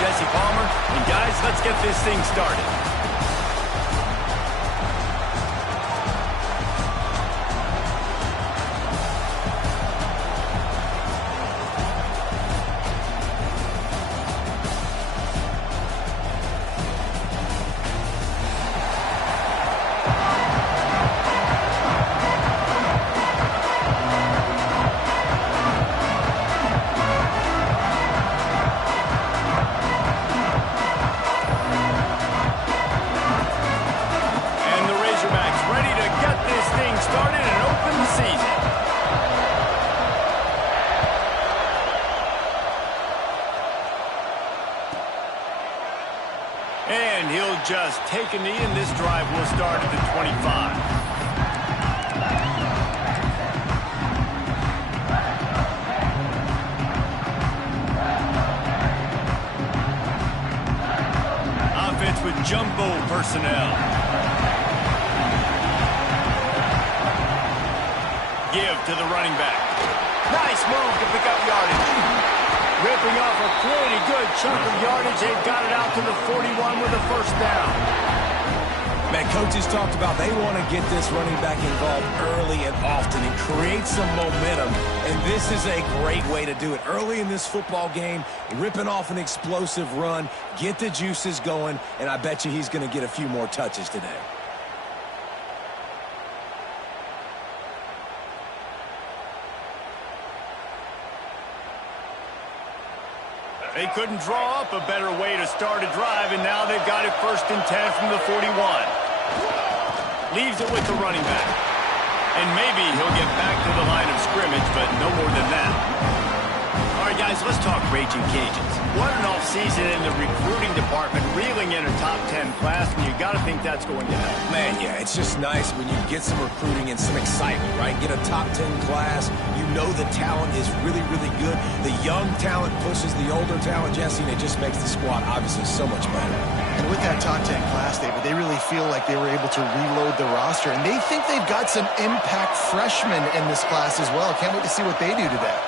Jesse Palmer. And guys, let's get this thing started. And he'll just take a knee, and this drive will start at the 25. Offense with jumbo personnel. Give to the running back. Nice move to pick up yardage. Ripping off a pretty good chunk of yardage. They've got it out to the 41 with a first down. Man, coaches talked about they want to get this running back involved early and often and create some momentum. And this is a great way to do it. Early in this football game, ripping off an explosive run, get the juices going, and I bet you he's going to get a few more touches today. They couldn't draw up a better way to start a drive, and now they've got it 1st and 10 from the 41. Leaves it with the running back. And maybe he'll get back to the line of scrimmage, but no more than that. All right, guys, let's talk Raging Cajuns. What an offseason in the recruiting department, reeling in a top 10 class, and you got to think that's going to help. Man, yeah, it's just nice when you get some recruiting and some excitement, right? Get a top 10 class. You know the talent is really, really good. The young talent pushes the older talent, Jesse, and it just makes the squad obviously so much better. And with that top 10 class, David, they really feel like they were able to reload the roster, and they think they've got some impact freshmen in this class as well. Can't wait to see what they do today.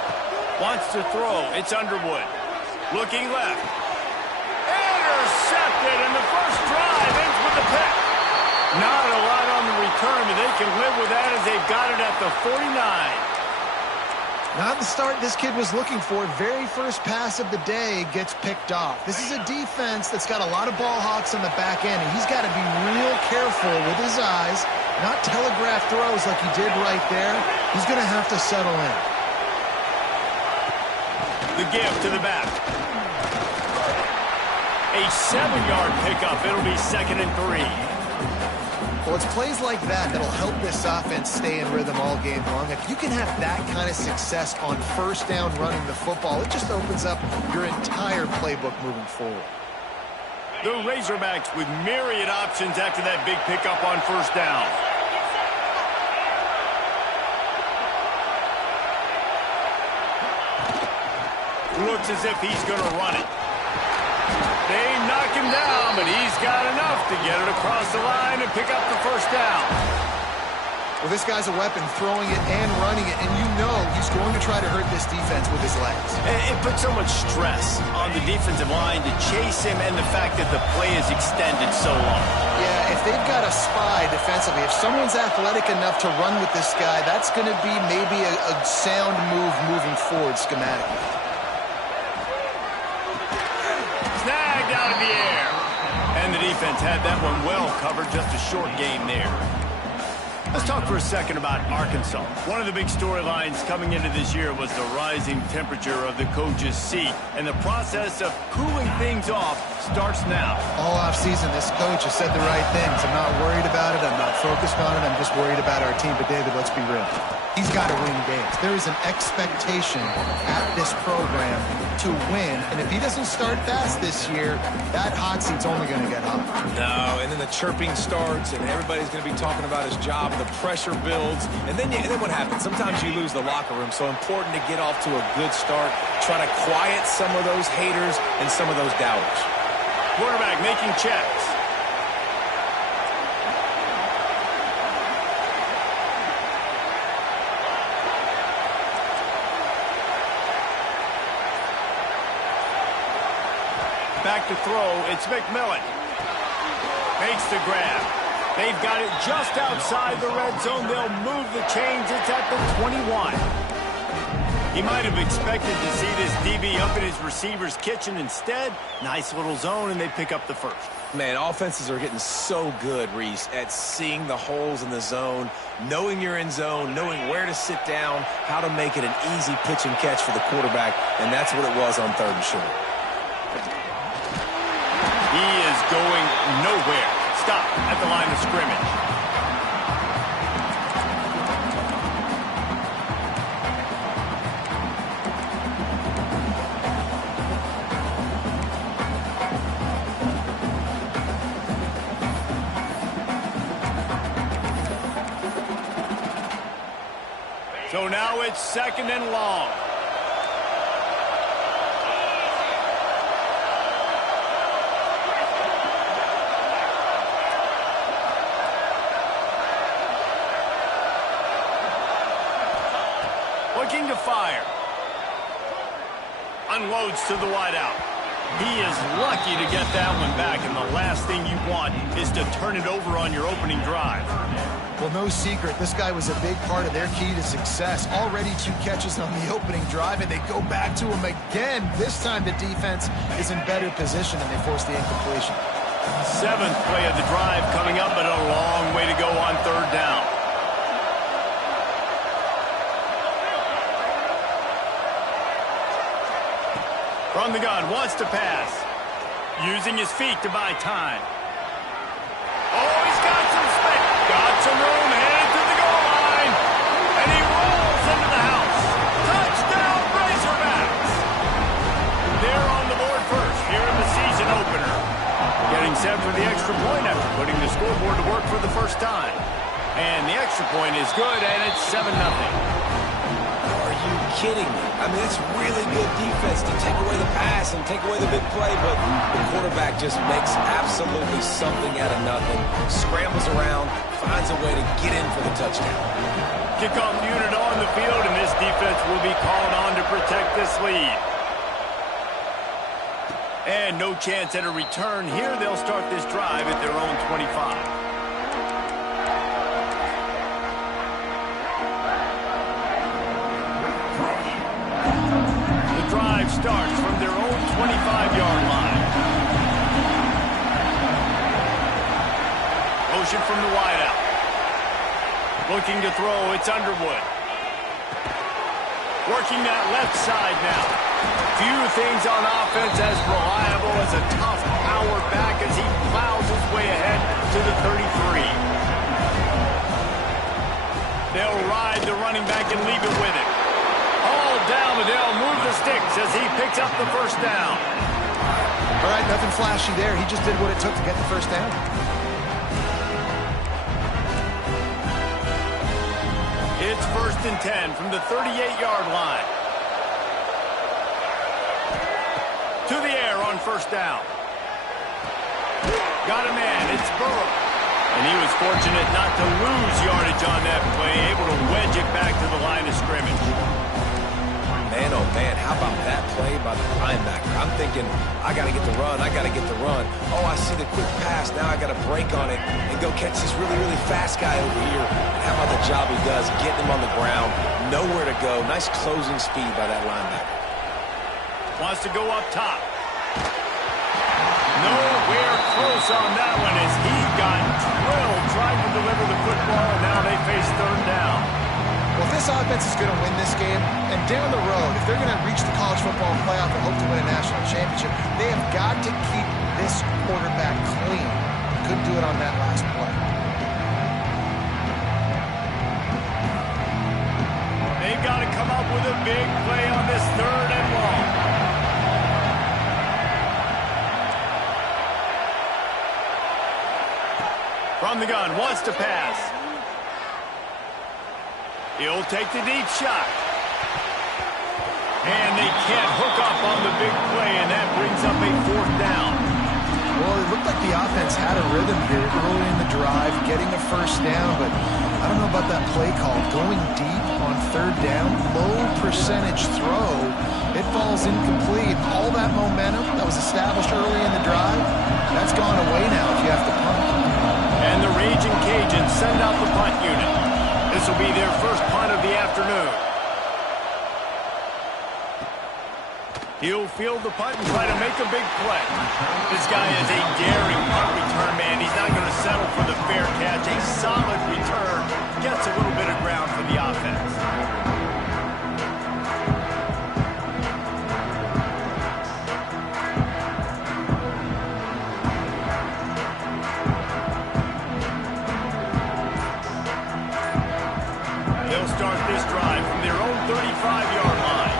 Wants to throw. It's Underwood. Looking left. Intercepted, and the first drive ends with a pick. Not a lot on the return, but they can live with that as they've got it at the 49. Not the start this kid was looking for. Very first pass of the day gets picked off. This is a defense that's got a lot of ball hawks on the back end, and he's got to be real careful with his eyes, not telegraph throws like he did right there. He's going to have to settle in. The give to the back. A 7-yard pickup. It'll be 2nd and 3. Well, it's plays like that that'll help this offense stay in rhythm all game long. If you can have that kind of success on first down running the football, it just opens up your entire playbook moving forward. The Razorbacks with myriad options after that big pickup on first down. Looks as if he's going to run it. They knock him down, but he's got enough to get it across the line and pick up the first down. Well, this guy's a weapon, throwing it and running it, and you know he's going to try to hurt this defense with his legs. It puts so much stress on the defensive line to chase him, and the fact that the play is extended so long. Yeah, if they've got a spy defensively, if someone's athletic enough to run with this guy, that's going to be maybe a sound move moving forward schematically. Snagged out of the air. And the defense had that one well covered, just a short gain there. Let's talk for a second about Arkansas. One of the big storylines coming into this year was the rising temperature of the coach's seat, and the process of cooling things off starts now. All offseason, this coach has said the right things. I'm not worried about it. I'm not focused on it. I'm just worried about our team. But, David, let's be real. He's got to win games. There is an expectation at this program to win, and if he doesn't start fast this year, that hot seat's only going to get hot. No, and then the chirping starts, and everybody's going to be talking about his job. The pressure builds, and then what happens? Sometimes you lose the locker room, so important to get off to a good start. Try to quiet some of those haters and some of those doubters. Quarterback making checks. Back to throw, it's McMillan. Makes the grab. They've got it just outside the red zone. They'll move the chains. It's at the 21. He might have expected to see this DB up in his receiver's kitchen. Instead, nice little zone, and they pick up the first. Man, offenses are getting so good, Reese, at seeing the holes in the zone, knowing you're in zone, knowing where to sit down, how to make it an easy pitch and catch for the quarterback, and that's what it was on 3rd and short. He is going nowhere. Stop at the line of scrimmage. So now it's 2nd and long. Looking to fire. Unloads to the wideout. He is lucky to get that one back, and the last thing you want is to turn it over on your opening drive. Well, no secret, this guy was a big part of their key to success. Already 2 catches on the opening drive, and they go back to him again. This time the defense is in better position, and they force the incompletion. 7th play of the drive coming up, but a long way to go on 3rd down. From the gun, wants to pass. Using his feet to buy time. Oh, he's got some space. Got some room, headed to the goal line. And he rolls into the house. Touchdown, Razorbacks. They're on the board first here in the season opener. Getting set for the extra point after putting the scoreboard to work for the first time. And the extra point is good, and it's 7-0. Are you kidding me? I mean, it's really good defense to take away the pass and take away the big play, but the quarterback just makes absolutely something out of nothing, scrambles around, finds a way to get in for the touchdown. Kickoff unit on the field, and this defense will be called on to protect this lead. And no chance at a return here. They'll start this drive at their own 25. Drive starts from their own 25-yard line. Motion from the wideout. Looking to throw, it's Underwood. Working that left side now. Few things on offense as reliable as a tough power back as he plows his way ahead to the 33. They'll ride the running back and leave it with him. All down, but they'll move the sticks as he picks up the first down. All right, nothing flashy there. He just did what it took to get the first down. It's 1st and 10 from the 38-yard line. To the air on 1st down. Got a man, it's Burrow. And he was fortunate not to lose yardage on that play, able to wedge it back to the line of scrimmage. Man, oh man, how about that play by the linebacker? I'm thinking, I got to get the run, I got to get the run. Oh, I see the quick pass, now I got to break on it and go catch this really, really fast guy over here. And how about the job he does, getting him on the ground, nowhere to go. Nice closing speed by that linebacker. Wants to go up top. Nowhere close on that one as he got drilled trying to deliver the football. Now they face 3rd down. Well, if this offense is going to win this game, and down the road, if they're going to reach the college football playoff and hope to win a national championship, they have got to keep this quarterback clean. Couldn't do it on that last play. They've got to come up with a big play on this 3rd and long. From the gun, wants to pass. He'll take the deep shot. And they can't hook up on the big play, and that brings up a 4th down. Well, it looked like the offense had a rhythm here early in the drive, getting a first down, but I don't know about that play call. Going deep on 3rd down, low percentage throw, it falls incomplete. All that momentum that was established early in send out the punt unit. This will be their first punt of the afternoon. He'll field the punt and try to make a big play. This guy is a daring punt return man. He's not going to settle for the fair catch. A solid return gets a little bit of ground for the offense. They'll start this drive from their own 35-yard line.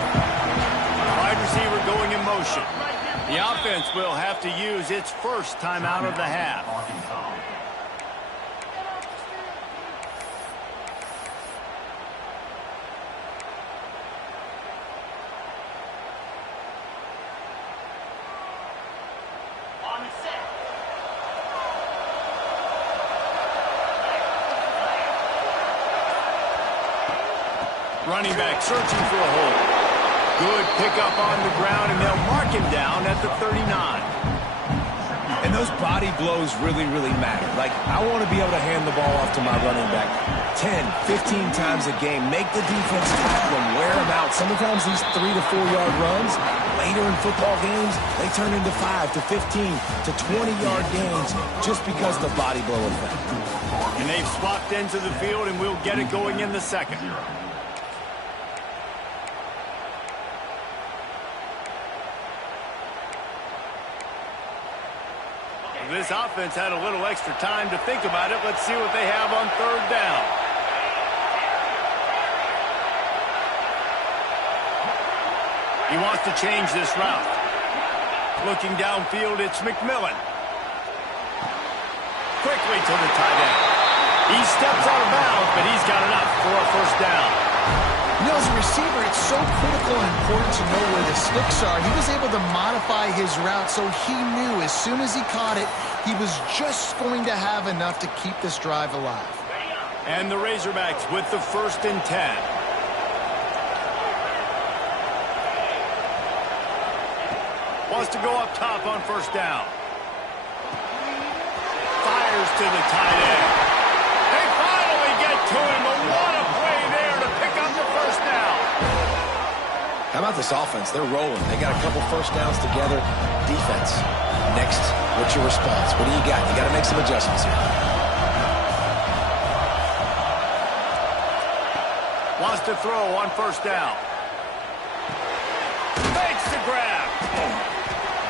Wide receiver going in motion. The offense will have to use its first timeout of the half. Running back searching for a hole. Good pickup on the ground, and they'll mark him down at the 39. And those body blows really, really matter. Like, I want to be able to hand the ball off to my running back 10, 15 times a game. Make the defense tackle him, wear him out. Sometimes these 3 to 4 yard runs, later in football games, they turn into 5 to 15 to 20-yard gains just because of the body blow effect. And they've swapped into the field, and we'll get it going in the second. This offense had a little extra time to think about it. Let's see what they have on third down. He wants to change this route. Looking downfield, it's McMillan. Quickly to the tight end. He steps out of bounds, but he's got enough for a first down. You know, as a receiver, it's so critical and important to know where the sticks are. He was able to modify his route, so he knew as soon as he caught it, he was just going to have enough to keep this drive alive. And the Razorbacks with the 1st and 10. Wants to go up top on first down. Fires to the tight end. They finally get to him, but what a play there to pick up the first down. How about this offense? They're rolling. They got a couple first downs together. Defense. Next, what's your response? What do you got? You got to make some adjustments here. Wants to throw on first down. Fakes the grab.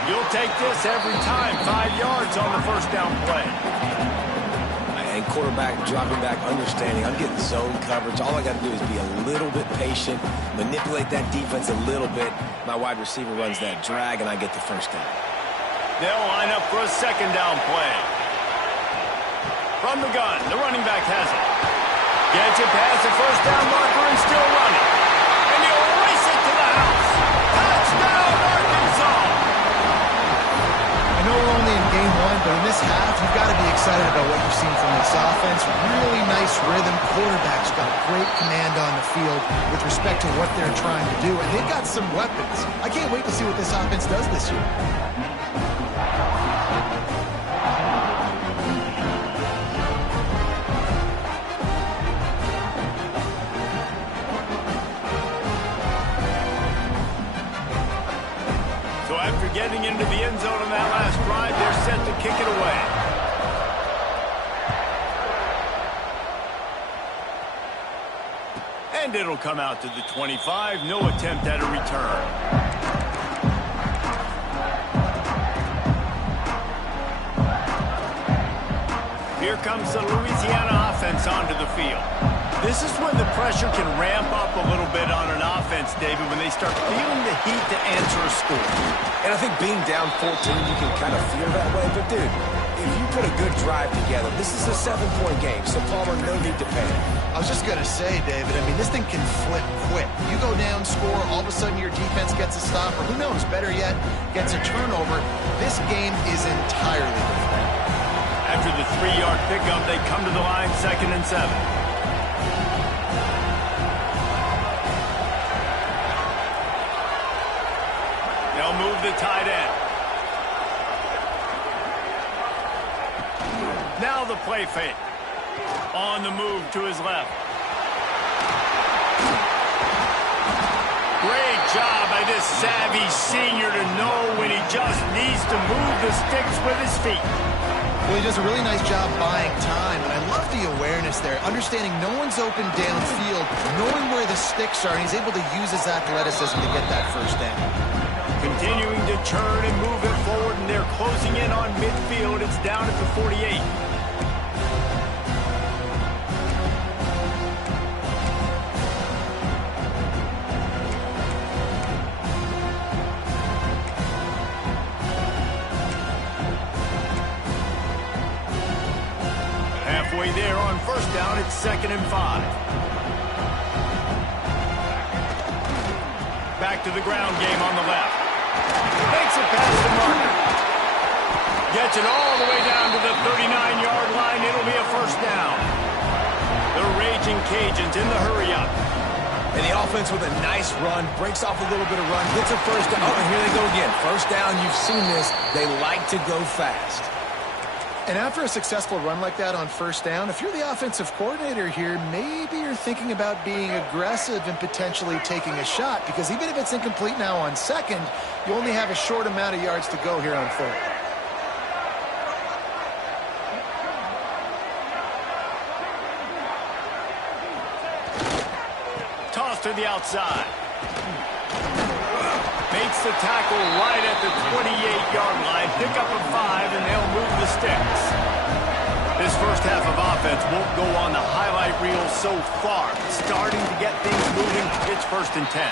You'll take this every time. 5 yards on the first down play. And quarterback dropping back, understanding. I'm getting zone coverage. All I got to do is be a little bit patient, manipulate that defense a little bit. My wide receiver runs that drag, and I get the first down. They'll line up for a second down play. From the gun, the running back has it. Gets it past the first down marker and still running. And he'll race it to the house. Touchdown, Arkansas! I know we're only in game one, but in this half, you've got to be excited about what you're seeing from this offense. Really nice rhythm. Quarterback's got great command on the field with respect to what they're trying to do, and they've got some weapons. I can't wait to see what this offense does this year. After getting into the end zone on that last drive, they're set to kick it away. And it'll come out to the 25. No attempt at a return. Here comes the Louisiana offense onto the field. This is when the pressure can ramp up a little bit on an offense, David, when they start feeling the heat to answer a score. And I think being down 14, you can kind of feel that way. But, dude, if you put a good drive together, this is a 7-point game. So, Palmer, no need to panic. I was just going to say, David, I mean, this thing can flip quick. You go down, score, all of a sudden your defense gets a stop, or who knows, better yet, gets a turnover. This game is entirely different. After the 3-yard pickup, they come to the line, 2nd and 7. They'll move the tight end. Now the play fake. On the move to his left. Great job by this savvy senior to know when he just needs to move the sticks with his feet. Well, he does a really nice job buying time, and I love the awareness there, understanding no one's open downfield, knowing where the sticks are, and he's able to use his athleticism to get that first down. Continuing to turn and move it forward, and they're closing in on midfield. It's down at the 48. Halfway there on first down, it's 2nd and 5. Back to the ground game on the left. Makes it past the marker. Gets it all the way down to the 39-yard line. It'll be a first down. The Raging Cajuns in the hurry-up. And the offense with a nice run, breaks off a little bit of run, gets a first down. Oh, and here they go again. First down, you've seen this. They like to go fast. And after a successful run like that on first down, if you're the offensive coordinator here, maybe you're thinking about being aggressive and potentially taking a shot, because even if it's incomplete now on second, you only have a short amount of yards to go here on third. Toss to the outside. Makes the tackle right at the 28-yard line. Pick up a 5, and they'll move the sticks. This first half of offense won't go on the highlight reel so far. Starting to get things moving. It's 1st and 10.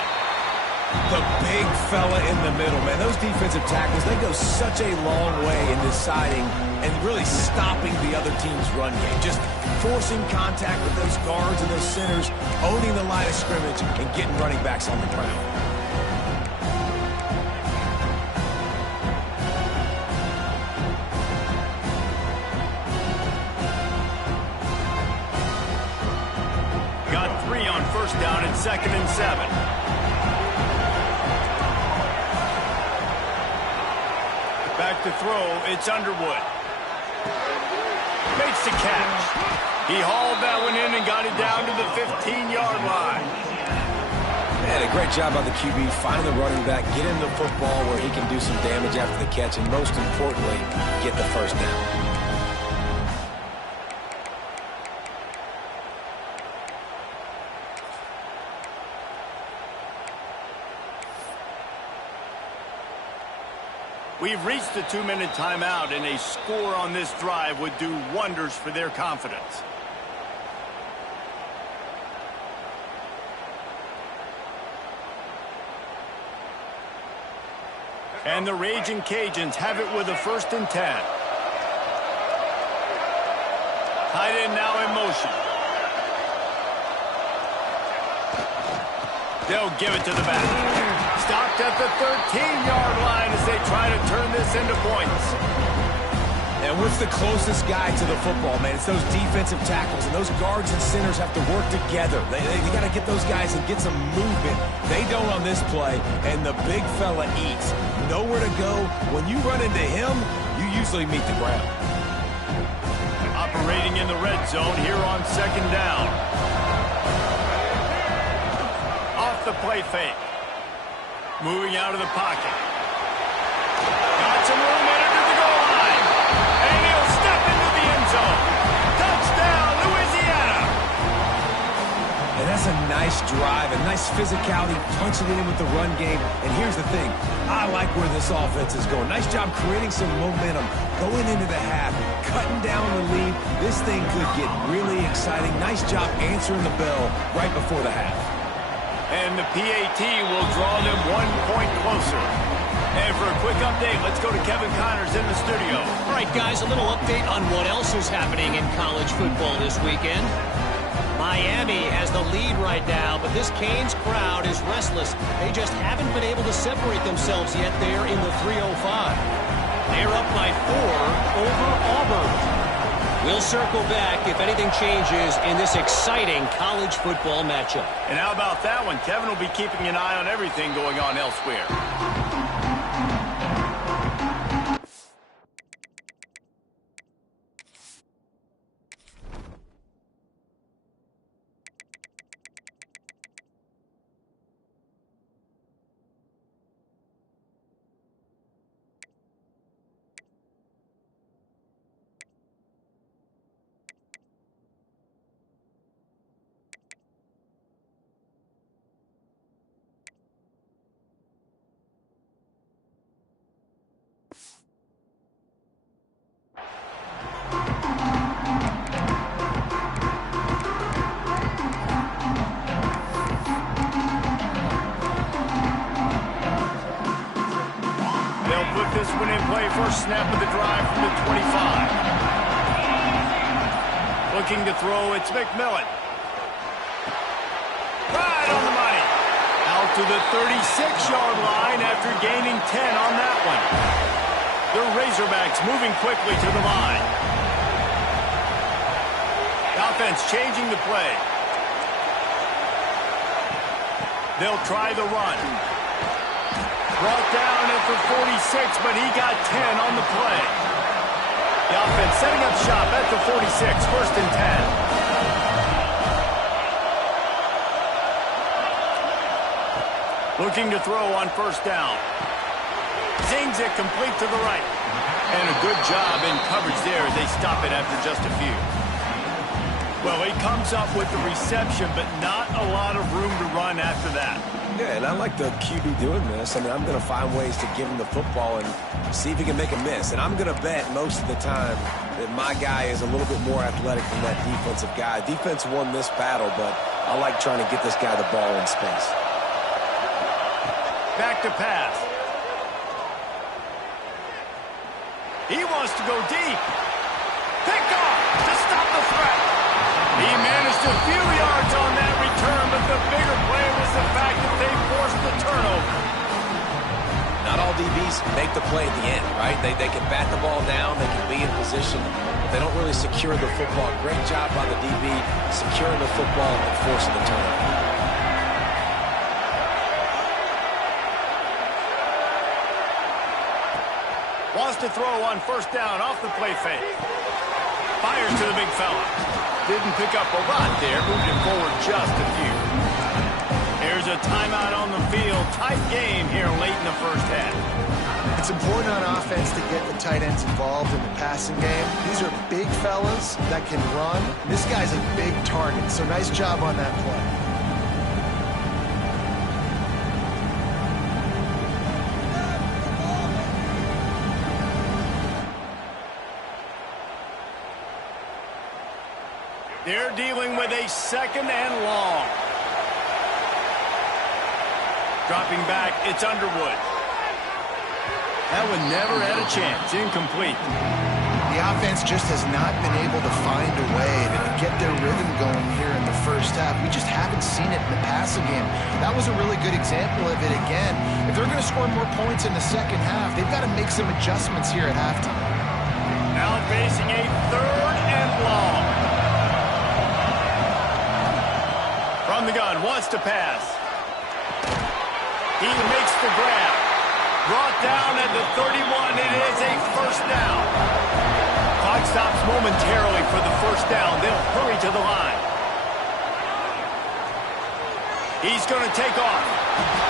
The big fella in the middle, man. Those defensive tackles, they go such a long way in deciding and really stopping the other team's run game. Just forcing contact with those guards and those centers, owning the line of scrimmage, and getting running backs on the ground. First down and 2nd and 7. Back to throw, it's Underwood. Makes the catch. He hauled that one in and got it down to the 15-yard line. Man, a great job by the QB finding the running back, get him the football where he can do some damage after the catch, and most importantly, get the first down. We've reached the 2-minute timeout, and a score on this drive would do wonders for their confidence. And the Raging Cajuns have it with a 1st and 10. Tight end now in motion. They'll give it to the back. Stopped at the 13-yard line as they try to turn this into points. And what's the closest guy to the football, man? It's those defensive tackles, and those guards and centers have to work together. They got to get those guys and get some movement. They don't on this play, and the big fella eats. Nowhere to go. When you run into him, you usually meet the ground. Operating in the red zone here on 2nd down. Off the play fake. Moving out of the pocket. Got some room headed to the goal line. And he'll step into the end zone. Touchdown, Louisiana. And that's a nice drive, a nice physicality, punching it in with the run game. And here's the thing. I like where this offense is going. Nice job creating some momentum, going into the half, cutting down the lead. This thing could get really exciting. Nice job answering the bell right before the half. And the PAT will draw them 1 point closer. And for a quick update, let's go to Kevin Connors in the studio. All right, guys, a little update on what else is happening in college football this weekend. Miami has the lead right now, but this Canes crowd is restless. They just haven't been able to separate themselves yet there in the 305. They're up by 4 over Auburn. We'll circle back if anything changes in this exciting college football matchup. And how about that one? Kevin will be keeping an eye on everything going on elsewhere. play, first snap of the drive from the 25. Looking to throw, it's McMillan. Right on the money. Out to the 36-yard line after gaining 10 on that one. The Razorbacks moving quickly to the line. The offense changing the play. They'll try the run. Brought down at the 46, but he got 10 on the play. The offense setting up shop at the 46, first and 10. Looking to throw on first down. Zings it complete to the right. And a good job in coverage there as they stop it after just a few. Well, he comes up with the reception, but not a lot of room to run after that. Yeah, and I like the QB doing this. I mean, I'm going to find ways to give him the football and see if he can make a miss. And I'm going to bet most of the time that my guy is a little bit more athletic than that defensive guy. Defense won this battle, but I like trying to get this guy the ball in space. Back to pass. He wants to go deep. Pick off to stop the threat. He managed a few yards on that return, but the bigger play was the fact that they forced the turnover. Not all DBs make the play at the end, right? They can bat the ball down, they can be in position, but they don't really secure the football. Great job by the DB securing the football and forcing the turnover. Wants to throw on first down off the play fake. Fires to the big fella. Didn't pick up a lot there. Moved him forward just a few. There's a timeout on the field. Tight game here late in the first half. It's important on offense to get the tight ends involved in the passing game. These are big fellas that can run. This guy's a big target, so nice job on that play. They're dealing with a second and long. Dropping back, it's Underwood. That one never had a chance. Incomplete. The offense just has not been able to find a way to get their rhythm going here in the first half. We just haven't seen it in the passing game. That was a really good example of it again. If they're going to score more points in the second half, they've got to make some adjustments here at halftime. Now facing a third and long. From the gun, wants to pass. He makes the grab. Brought down at the 31. It is a first down. Clock stops momentarily for the first down. They'll hurry to the line. He's going to take off.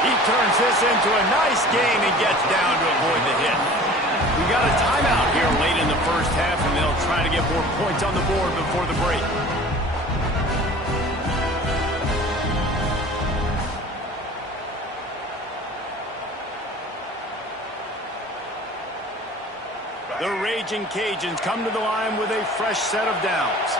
He turns this into a nice gain and gets down to avoid the hit. We got a timeout here late in the first half, and they'll try to get more points on the board before the break. The Raging Cajuns come to the line with a fresh set of downs.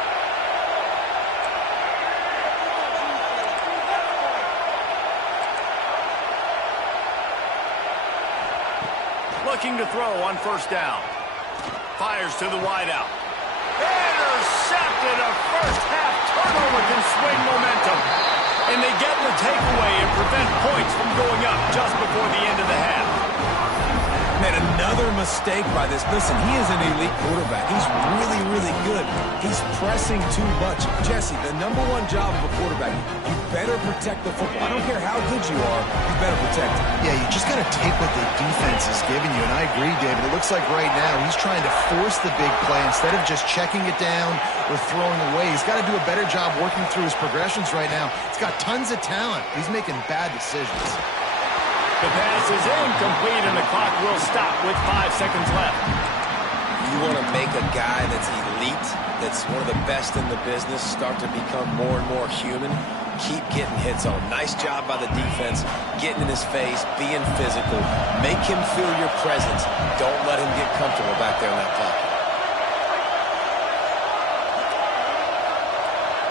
Looking to throw on first down. Fires to the wideout. Intercepted. A first-half turnover can swing momentum. And they get the takeaway and prevent points from going up just before the end of the half. Man, another mistake by this. Listen, he is an elite quarterback. He's really, really good. He's pressing too much. Jesse, the #1 job of a quarterback, you better protect the football. I don't care how good you are, you better protect it. Yeah, you just got to take what the defense is giving you, and I agree, David. It looks like right now he's trying to force the big play instead of just checking it down or throwing away. He's got to do a better job working through his progressions right now. He's got tons of talent. He's making bad decisions. The pass is incomplete, and the clock will stop with 5 seconds left. You want to make a guy that's elite, that's one of the best in the business, start to become more and more human. Keep getting hits on. Nice job by the defense, getting in his face, being physical. Make him feel your presence. Don't let him get comfortable back there in that pocket.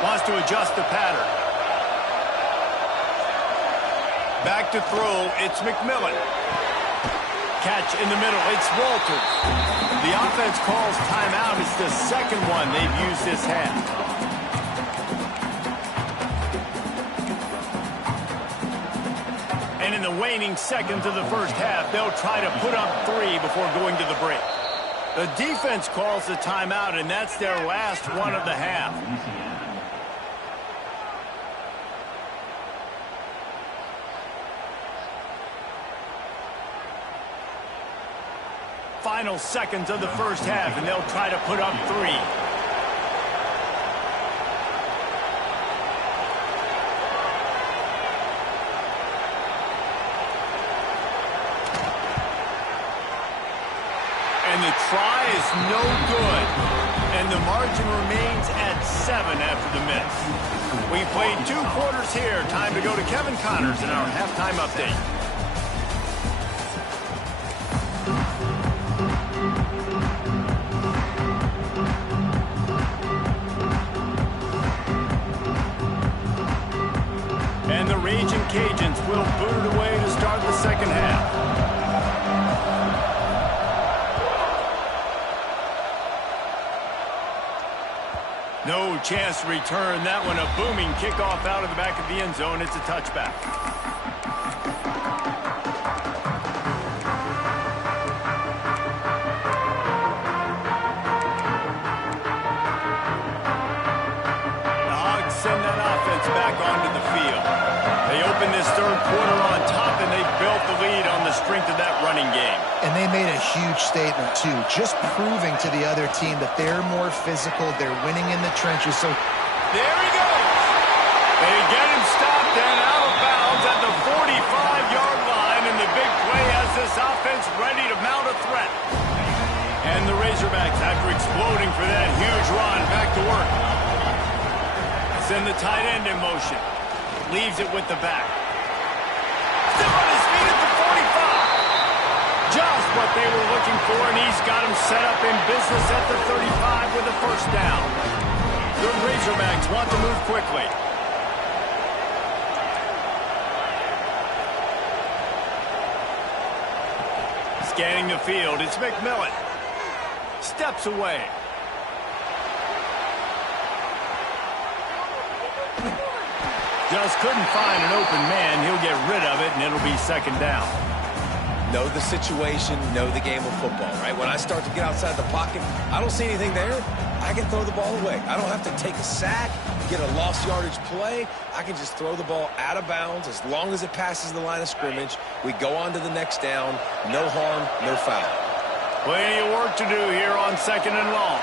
Wants to adjust the pattern. Back to throw, it's McMillan. catch in the middle. It's Walters. The offense calls timeout. It's the second one they've used this half. And in the waning seconds of the first half, they'll try to put up 3 before going to the break. The defense calls the timeout, and that's their last one of the half. Final seconds of the first half, and they'll try to put up 3. And the try is no good. And the margin remains at 7 after the miss. We played 2 quarters here. Time to go to Kevin Connors in our halftime update. And the Raging Cajuns will boot it away to start the second half. No chance to return that one. A booming kickoff out of the back of the end zone. It's a touchback. The Hogs send that offense back onto the field. They open this third quarter on top, and they built the lead on the strength of that running game. And they made a huge statement, too, just proving to the other team that they're more physical, they're winning in the trenches. So there he goes. They get him stopped and out of bounds at the 45-yard line, and the big play has this offense ready to mount a threat. And the Razorbacks, after exploding for that huge run, back to work. Send the tight end in motion. Leaves it with the back. Still on his feet at the 45. Just what they were looking for, and he's got him set up in business at the 35 with a first down. The Razorbacks want to move quickly. Scanning the field, it's McMillan. Steps away. Just couldn't find an open man. He'll get rid of it, and it'll be second down. Know the situation, know the game of football, right? When I start to get outside the pocket, I don't see anything there. I can throw the ball away. I don't have to take a sack, get a lost yardage play. I can just throw the ball out of bounds as long as it passes the line of scrimmage. We go on to the next down. No harm, no foul. Plenty of work to do here on second and long.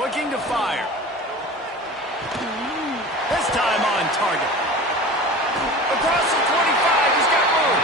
Looking to fire. This time on target. Across the 25, he's got room.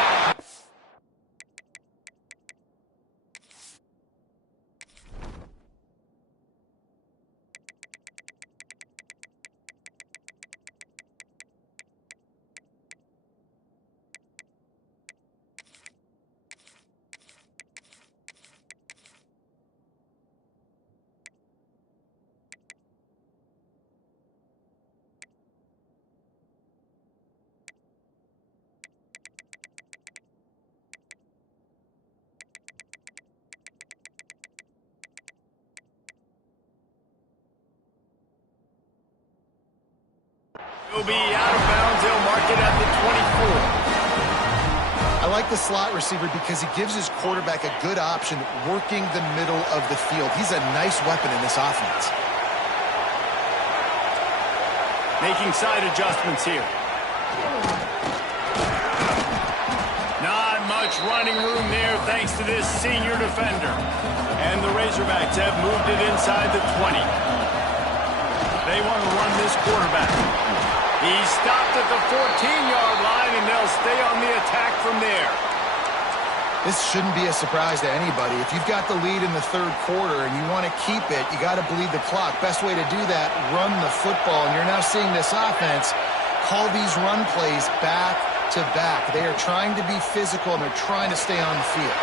He'll be out of bounds. They'll mark it at the 24. I like the slot receiver because he gives his quarterback a good option working the middle of the field. He's a nice weapon in this offense. Making side adjustments here. Not much running room there thanks to this senior defender. And the Razorbacks have moved it inside the 20. They want to run this quarterback. He's stopped at the 14-yard line, and they'll stay on the attack from there. This shouldn't be a surprise to anybody. If you've got the lead in the third quarter and you want to keep it, you got to bleed the clock. Best way to do that, run the football. And you're now seeing this offense call these run plays back to back. They are trying to be physical, and they're trying to stay on the field.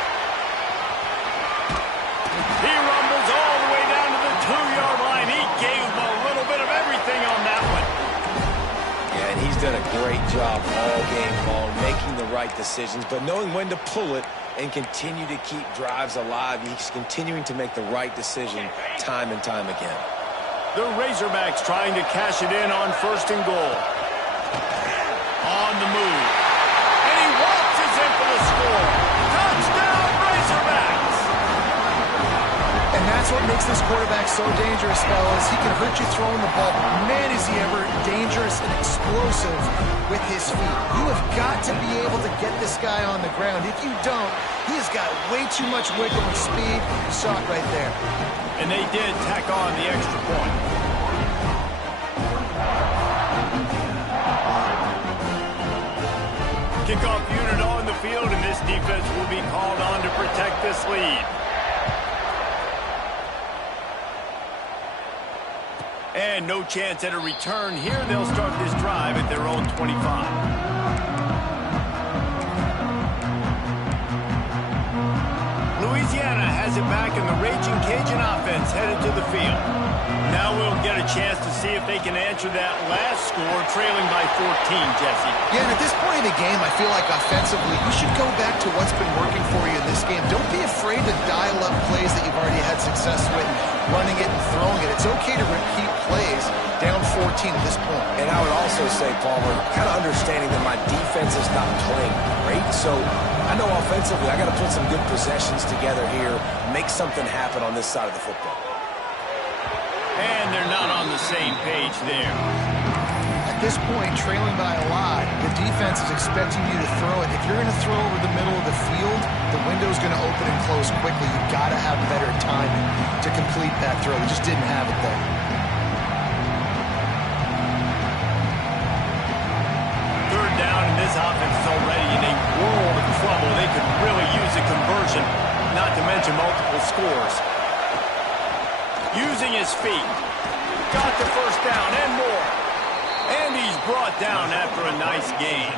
He rumbles all the way down to the 2-yard line. He gave them a little bit of everything on that one. a great job all game long, making the right decisions, but knowing when to pull it and continue to keep drives alive. He's continuing to make the right decision time and time again. The Razorbacks trying to cash it in on 1st and goal. On the move. And he waltzes in for the score. Touchdown, Razorbacks! And that's what makes this quarterback so dangerous, fellas. He can hurt you throwing the ball. Man, is he ever dangerous and explosive with his feet. You have got to be able to get this guy on the ground. If you don't, he has got way too much wiggle and speed. You saw it right there. And they did tack on the extra point. Kickoff unit on the field, and this defense will be called on to protect this lead. And no chance at a return here. They'll start this drive at their own 25. Louisiana has it back, and the Raging Cajun offense headed to the field. Now we'll get a chance to see if they can answer that last score, trailing by 14, Jesse. Yeah, and at this point in the game, I feel like offensively, you should go back to what's been working for you in this game. Don't be afraid to dial up plays that you've already had success with, running it and throwing it. It's okay to repeat plays down 14 at this point. And I would also say, Palmer, kind of understanding that my defense is not playing great, so I know offensively I got to put some good possessions together here, make something happen on this side of the football. And they're not on the same page there. At this point, trailing by a lot, the defense is expecting you to throw it. If you're going to throw over the middle of the field, the window's going to open and close quickly. You've got to have better timing to complete that throw. They just didn't have it there. Third down, and this offense is already in a world of trouble. They could really use a conversion, not to mention multiple scores. Using his feet. Got the first down and more. And he's brought down after a nice gain.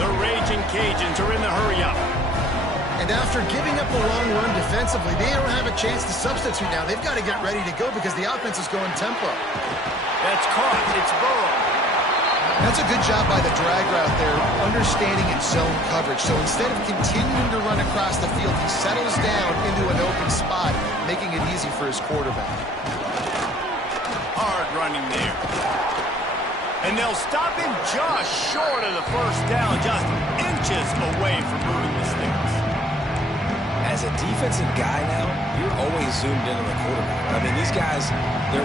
The Raging Cajuns are in the hurry-up. And after giving up a long run defensively, they don't have a chance to substitute now. They've got to get ready to go because the offense is going tempo. That's caught. It's Burrow. That's a good job by the drag route there, understanding its zone coverage. So instead of continuing to run across the field, he settles down into an open spot, making it easy for his quarterback. Hard running there. And they'll stop him just short of the first down, just inches away from moving the sticks. As a defensive guy now, you're always zoomed in on the quarterback. I mean, these guys,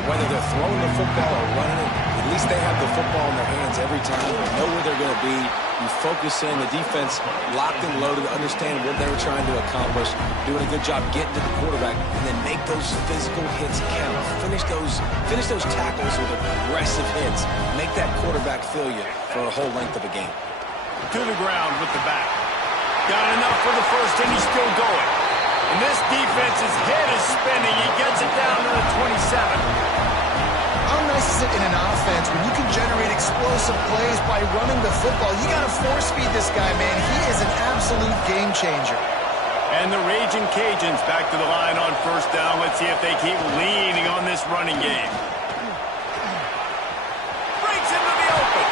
whether they're throwing the football or running it, at least they have the football in their hands every time. They know where they're going to be. You focus in, the defense locked and loaded, understand what they were trying to accomplish, doing a good job getting to the quarterback, and then make those physical hits count. Finish those tackles with aggressive hits. Make that quarterback feel you for a whole length of a game. To the ground with the back. Got enough for the first, and he's still going. And this defense's head is spinning. He gets it down to the 27. How nice is it in an offense when you can generate explosive plays by running the football? You got to force feed this guy, man. He is an absolute game changer. And the Raging Cajuns back to the line on first down. Let's see if they keep leaning on this running game. Breaks into the open.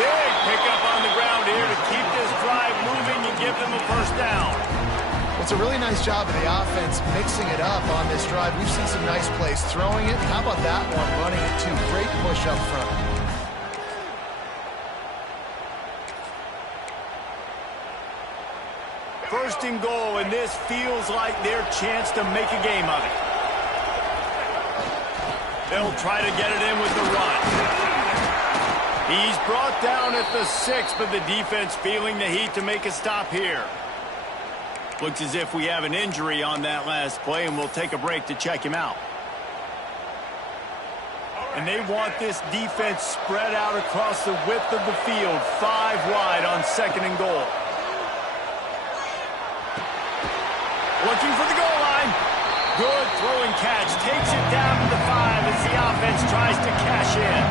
Big pickup on the ground here to keep this drive moving and give them a first down. It's a really nice job of the offense mixing it up on this drive. We've seen some nice plays throwing it. How about that one, running it too? Great push up front. First and goal, and this feels like their chance to make a game of it. They'll try to get it in with the run. He's brought down at the 6, but the defense feeling the heat to make a stop here. Looks as if we have an injury on that last play, and we'll take a break to check him out. And they want this defense spread out across the width of the field, 5 wide on second and goal. Looking for the goal line. Good throwing catch. Takes it down to the 5 as the offense tries to cash in.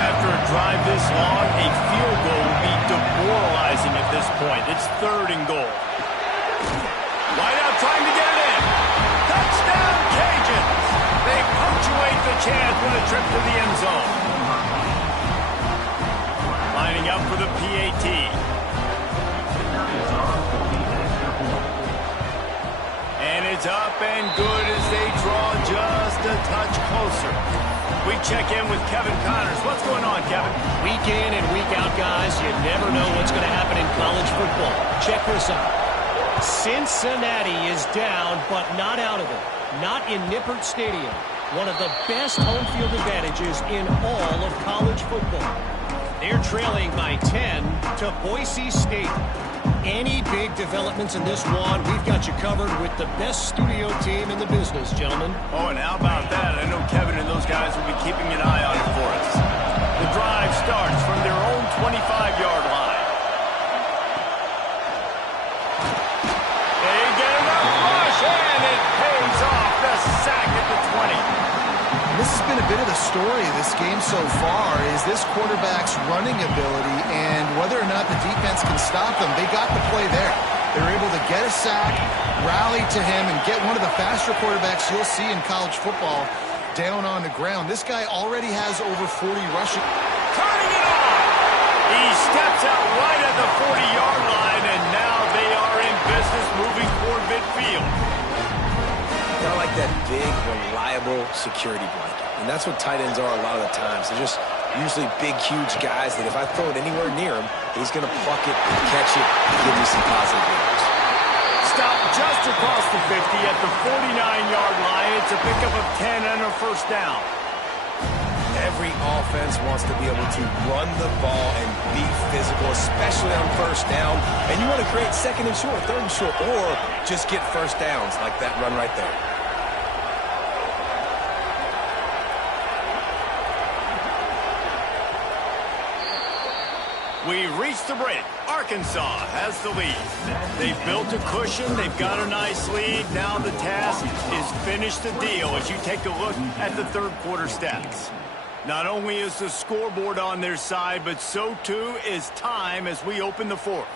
After a drive this long, a field goal will be demoralizing at this point. It's third and goal. Wide out trying to get it in. Touchdown, Cajuns. They punctuate the chance with a trip to the end zone. We check in with Kevin Connors. What's going on, Kevin? Week in and week out, guys, you never know what's going to happen in college football. Check this out. Cincinnati is down, but not out of it. Not in Nippert Stadium. One of the best home field advantages in all of college football. They're trailing by 10 to Boise State. Any big developments in this one, we've got you covered with the best studio team in the business, gentlemen. Oh, and how about that? I know Kevin and those guys will be keeping an eye on it for us. The drive starts from their own 25-yard line. They get another rush, and it pays off. The sack at the 20. This has been a bit of the story of this game so far, is this quarterback's running ability and whether or not the defense can stop them. They got the play there. They were able to get a sack, rally to him, and get one of the faster quarterbacks you'll see in college football down on the ground. This guy already has over 40 rushing. Turning it on! He steps out right at the 40-yard line, and now they are in business moving toward midfield. I like that big, reliable security blanket. And that's what tight ends are a lot of the times. They're just usually big, huge guys that if I throw it anywhere near him, he's going to pluck it, catch it, and give me some positive yards. Stop just across the 50 at the 49-yard line. It's a pickup of 10 and a first down. Every offense wants to be able to run the ball and be physical, especially on first down. And you want to create second and short, third and short, or just get first downs like that run right there. We reached the break. Arkansas has the lead. They've built a cushion. They've got a nice lead. Now the task is finish the deal as you take a look at the third quarter stats. Not only is the scoreboard on their side, but so too is time as we open the fourth.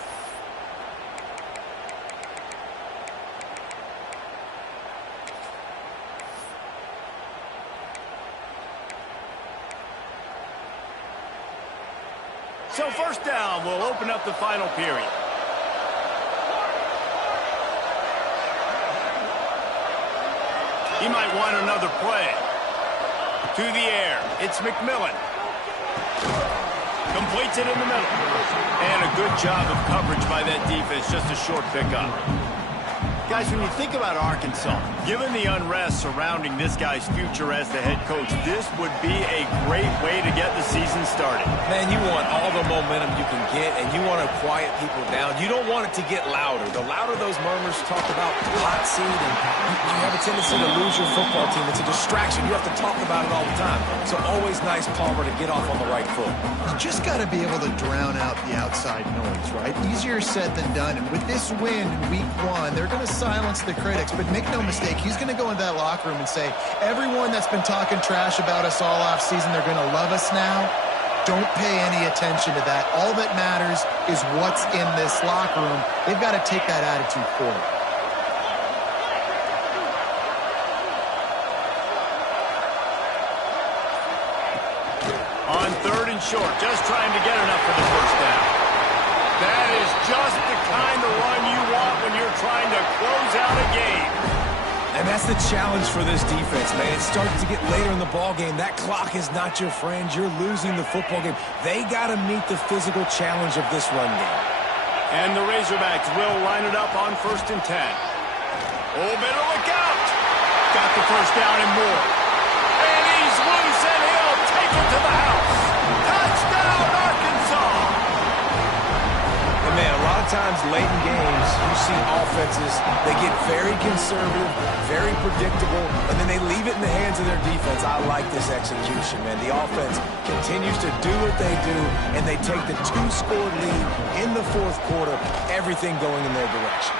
So first down, we'll open up the final period. He might want another play. To the air, it's McMillan. Completes it in the middle. And a good job of coverage by that defense, just a short pickup. Guys, when you think about Arkansas, given the unrest surrounding this guy's future as the head coach, this would be a great way to get the season started. Man, you want all the momentum you can get, and you want to quiet people down. You don't want it to get louder. The louder those murmurs talk about hot seat, and you have a tendency to lose your football team. It's a distraction. You have to talk about it all the time. So always nice, Palmer, to get off on the right foot. You just got to be able to drown out the outside noise, right? Easier said than done. And with this win in week one, they're going to silence the critics. But make no mistake, he's going to go into that locker room and say, everyone that's been talking trash about us all off season, they're going to love us now. Don't pay any attention to that. All that matters is what's in this locker room. They've got to take that attitude forward. On third and short, just trying to get enough for the first down. That is just the kind of run you want when you're trying to close out a game. And that's the challenge for this defense, man. It starts to get later in the ball game. That clock is not your friend. You're losing the football game. They got to meet the physical challenge of this run game. And the Razorbacks will line it up on 1st and 10. Oh, better look out. Got the first down and more. And he's loose, and he'll take it to the house. Touchdown, Arkansas. And man, a lot of times late in games, you see offenses, they get very conservative, very predictable, and then they leave it in the hands of their defense. I like this execution, man. The offense continues to do what they do, and they take the 2-score lead in the fourth quarter, everything going in their direction.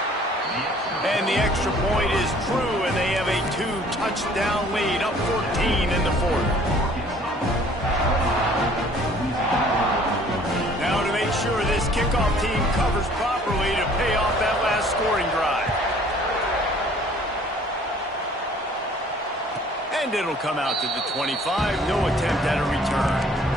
And the extra point is true, and they have a 2-touchdown lead, up 14 in the fourth. Now to make sure this kickoff team covers properly to pay off that last scoring drive. And it'll come out to the 25, no attempt at a return.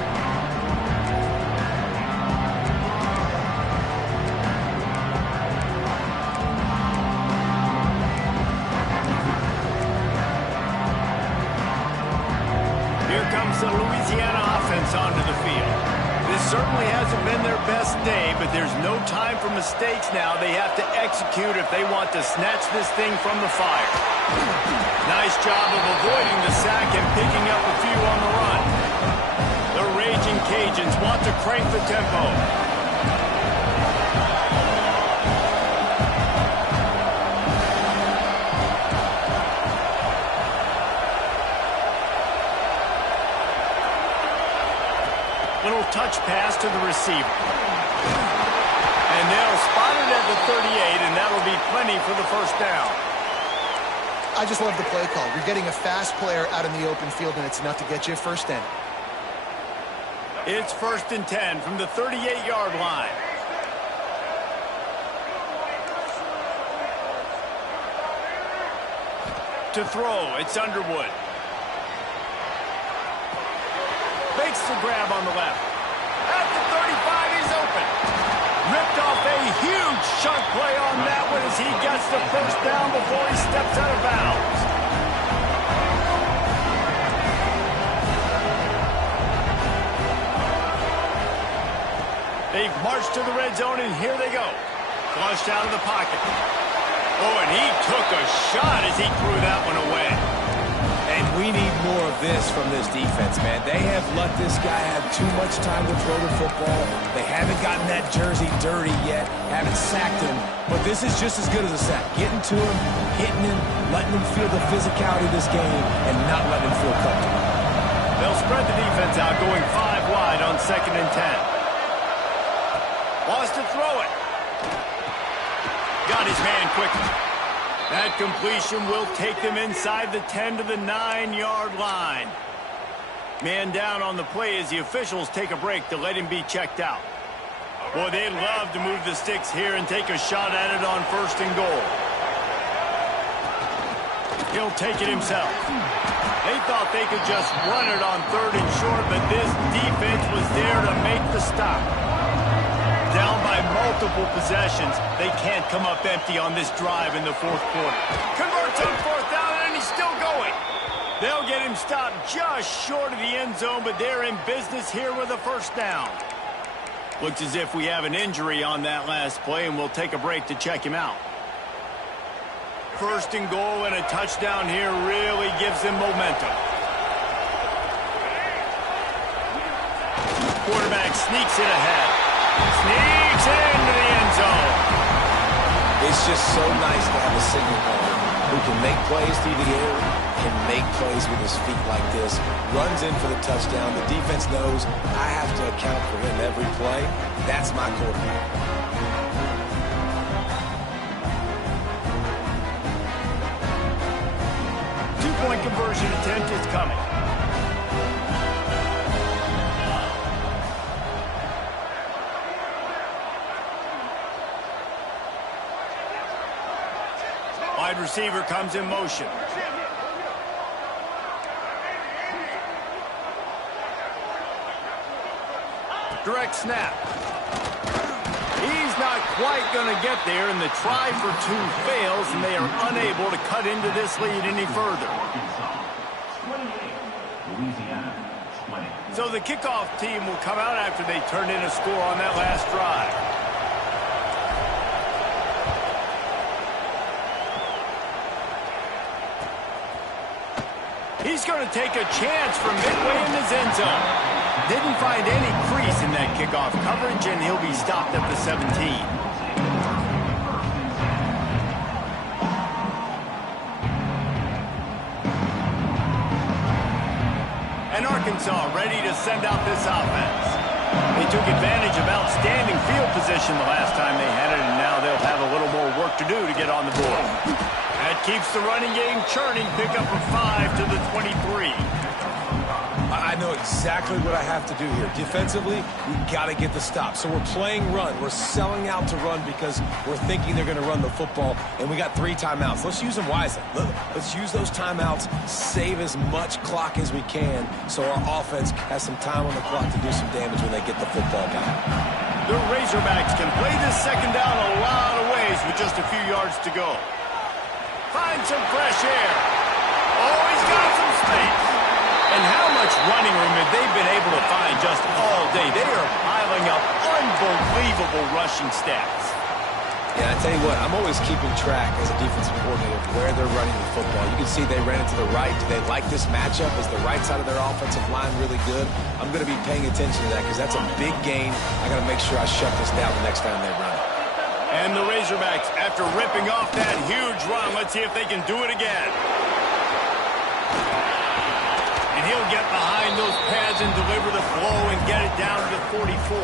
Here comes certainly hasn't been their best day, but there's no time for mistakes now. They have to execute if they want to snatch this thing from the fire. Nice job of avoiding the sack and picking up a few on the run. The Raging Cajuns want to crank the tempo. Little touch pass to the receiver. And they'll spot it at the 38, and that'll be plenty for the first down. I just love the play call. You're getting a fast player out in the open field, and it's enough to get you a first down. It's 1st and 10 from the 38-yard line. To throw, it's Underwood. Makes the grab on the left. At the 35, he's open. Ripped off a huge chunk play on that one as he gets the first down before he steps out of bounds. They've marched to the red zone, and here they go. Flushed out of the pocket. Oh, and he took a shot as he threw that one away. And we need more of this from this defense, man. They have let this guy have too much time to throw the football. They haven't gotten that jersey dirty yet, haven't sacked him. But this is just as good as a sack. Getting to him, hitting him, letting him feel the physicality of this game, and not letting him feel comfortable. They'll spread the defense out, going 5 wide on 2nd and 10. Wants to throw it. Got his man quickly. That completion will take them inside the 10 to the 9-yard line. Man down on the play as the officials take a break to let him be checked out. Boy, they'd love to move the sticks here and take a shot at it on 1st and goal. He'll take it himself. They thought they could just run it on 3rd and short, but this defense was there to make the stop. Down by multiple possessions, they can't come up empty on this drive in the 4th quarter. Converts on 4th down, and he's still going. They'll get him stopped just short of the end zone, but they're in business here with a first down. Looks as if we have an injury on that last play, and we'll take a break to check him out. 1st and goal, and a touchdown here really gives them momentum. Quarterback sneaks it ahead. Sneaks into the end zone. It's just so nice to have a signal caller who can make plays through the air, can make plays with his feet like this, runs in for the touchdown. The defense knows I have to account for him every play. That's my quarterback. Two-point conversion attempt is coming. Wide receiver comes in motion. Direct snap. He's not quite going to get there, and the try for 2 fails, and they are unable to cut into this lead any further. So the kickoff team will come out after they turn in a score on that last drive. He's going to take a chance from midway in his end zone. Didn't find any crease in that kickoff coverage, and he'll be stopped at the 17. And Arkansas ready to send out this offense. They took advantage of outstanding field position the last time they had it, and now they'll have a little more work to do to get on the board. That keeps the running game churning. Pick up a 5 to the 23. I know exactly what I have to do here. Defensively, we've got to get the stop. So we're playing run. We're selling out to run because we're thinking they're going to run the football, and we got 3 timeouts. Let's use them wisely. Let's use those timeouts, save as much clock as we can so our offense has some time on the clock to do some damage when they get the football back. The Razorbacks can play this second down a lot of ways with just a few yards to go. Find some fresh air. Oh, he's got some space. And how much running room have they been able to find just all day? They are piling unbelievable rushing stats. Yeah, I tell you what, I'm always keeping track as a defensive coordinator of where they're running the football. You can see they ran it to the right. Do they like this matchup? Is the right side of their offensive line really good? I'm going to be paying attention to that because that's a big gain. I got to make sure I shut this down the next time they run it. And the Razorbacks, after ripping off that huge run, let's see if they can do it again. And he'll get behind those pads and deliver the blow and get it down to the 44.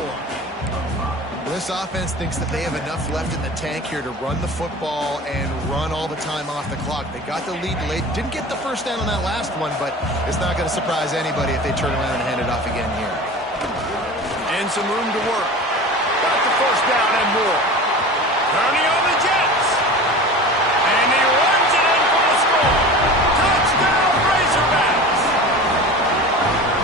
This offense thinks that they have enough left in the tank here to run the football and run all the time off the clock. They got the lead late. Didn't get the first down on that last one, but it's not going to surprise anybody if they turn around and hand it off again here. And some room to work. Got the first down and more. Turning on the Jets. And he runs it in for the score. Touchdown, Razorbacks.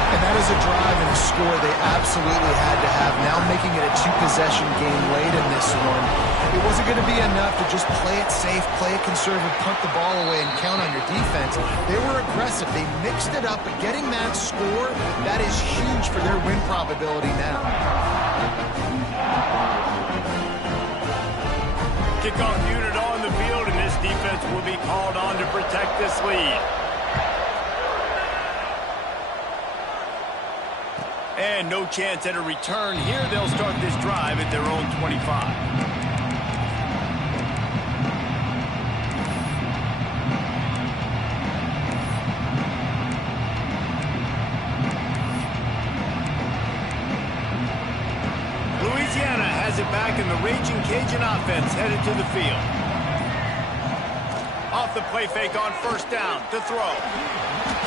And that is a drive and a score they absolutely had to have. Now making it a two-possession game late in this one. It wasn't going to be enough to just play it safe, play it conservative, punt the ball away, and count on your defense. They were aggressive. They mixed it up, but getting that score, that is huge for their win probability now. Kickoff unit on the field, and this defense will be called on to protect this lead. And no chance at a return here. They'll start this drive at their own 25. Louisiana has it back, and the Raging Cajun offense headed to the field. Off the play fake on first down to throw.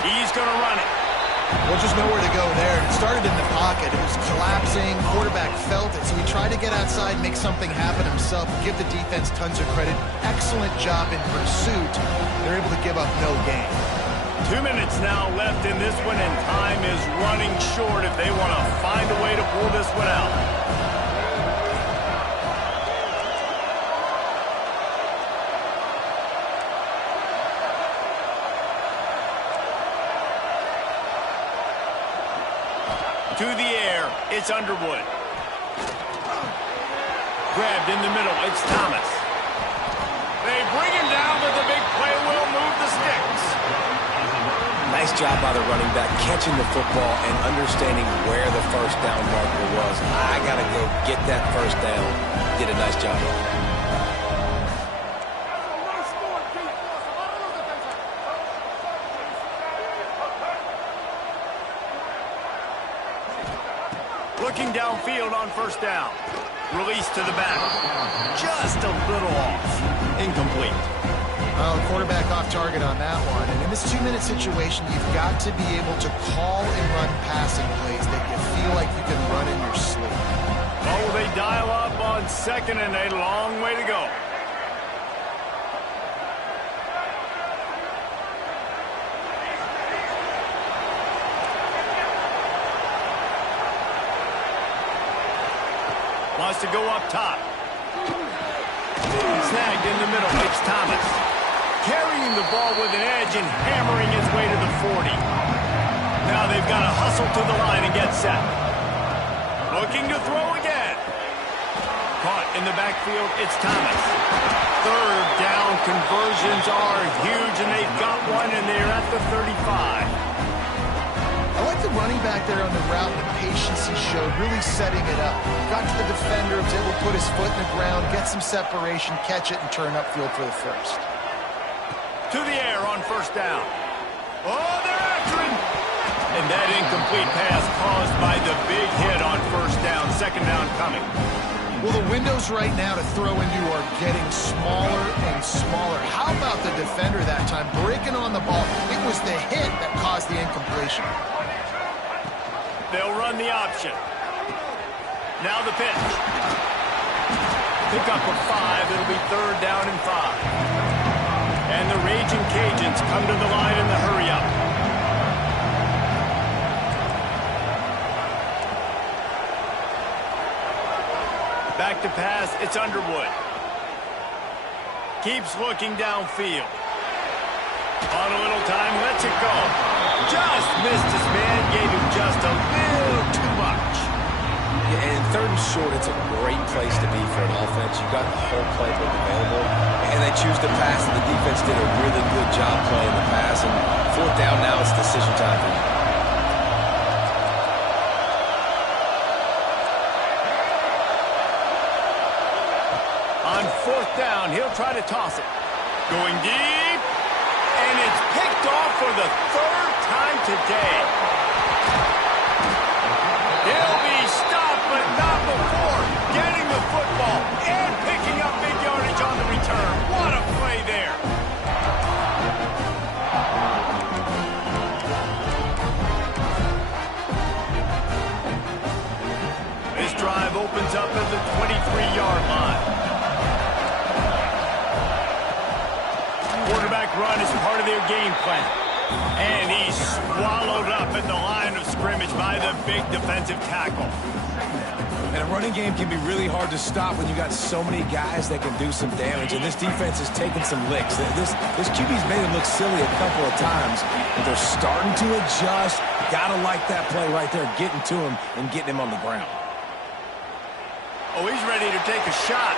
He's going to run it. Well, just nowhere to go there. It started in the pocket. It was collapsing. Quarterback felt it, so he tried to get outside, make something happen himself, give the defense tons of credit. Excellent job in pursuit. They're able to give up no gain. 2 minutes now left in this one, and time is running short if they want to find a way to pull this one out. To the air, it's Underwood. Grabbed in the middle, it's Thomas. They bring him down, but the big play will move the sticks. Nice job by the running back, catching the football and understanding where the first down marker was. I got to go get that first down. Did a nice job. Looking downfield on first down. Release to the back. Just a little off. Incomplete. Well, the quarterback off target on that one. And in this 2-minute situation, you've got to be able to call and run passing plays that you feel like you can run in your sleep. Oh, they dial up on second, and a long way to go. Wants to go up top. Snagged in the middle. It's Thomas. Carrying the ball with an edge and hammering his way to the 40. Now they've got to hustle to the line and get set. Looking to throw again. Caught in the backfield. It's Thomas. Third down conversions are huge, and they've got one, and they're at the 35. I like the running back there on the route and the patience he showed, really setting it up. Got to the defender, was able to put his foot in the ground, get some separation, catch it, and turn upfield for the first. To the air on first down. Oh, they're after him. And that incomplete pass caused by the big hit on first down. Second down coming. Well, the windows right now to throw into are getting smaller and smaller. How about the defender that time, breaking on the ball? It was the hit that caused the incompletion. They'll run the option. Now the pitch. Pick up a 5. It'll be third down and 5. And the Raging Cajuns come to the line in the hurry-up. Back to pass, it's Underwood. Keeps looking downfield. On a little time, lets it go. Just missed his man, gave him just a little too much. Yeah, and third and short, it's a great place to be for an offense. You've got the whole playbook available, and they choose to pass, and the defense did a really good job playing the pass. And fourth down now, it's decision time for you. On fourth down, he'll try to toss it. Going deep, and it's picked off for the third time today. He'll be stopped, but not before getting the football and picking up big yardage on the return. What a play there. This drive opens up at the 23-yard line. Quarterback run is part of their game plan. And he's swallowed up at the line of scrimmage by the big defensive tackle. And a running game can be really hard to stop when you got so many guys that can do some damage. And this defense is taking some licks. This QB's made him look silly a couple of times, but they're starting to adjust. Gotta like that play right there, getting to him and getting him on the ground. Oh, he's ready to take a shot.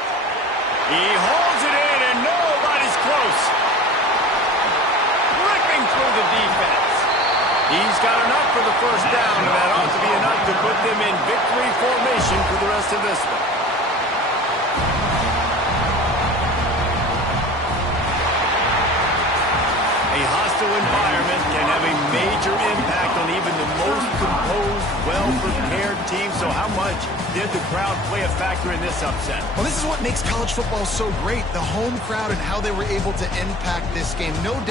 He holds it in, and nobody's close. Ripping through the defense. He's got enough for the first down, and that ought to be enough to put them in victory formation for the rest of this one. A hostile environment can have a major impact on even the most composed, well-prepared team. So how much did the crowd play a factor in this upset? Well, this is what makes college football so great, the home crowd and how they were able to impact this game. No doubt.